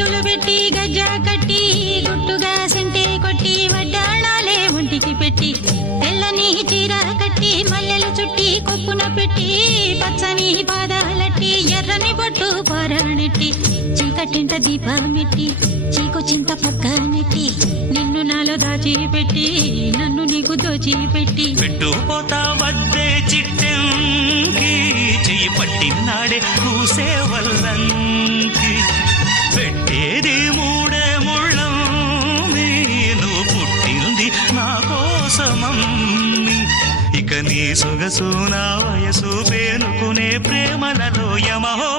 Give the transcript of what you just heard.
గాజులు పెట్టి గజ్జా కట్టి గుట్టుగా సెంటే కొట్టి వడ్డాణాలే ఒంటికి పెట్టి తెల్లని చీర కట్టి మల్లెలు చుట్టి కొప్పున పెట్టి పచ్చని పాదాలట్టి ఎర్రని బొట్టు పారాణెట్టి చీకటింట దీపమెట్టి చీకు చింత పక్క నెట్టి నిన్ను నాలో దాచిపెట్టి నన్ను నీకు దోచిపెట్టి పెట్టుపోతా వద్దే చిట్టంకి చెయ్యి పట్టినాడే కూసే వల్లంకి పెట్టేది మూడే ముళ్ళం నువ్వు పుట్టింది నా కోసమమ్మి ఇక నీ సొగసు నా వయసు పేనుకునే ప్రేమలలో యమహో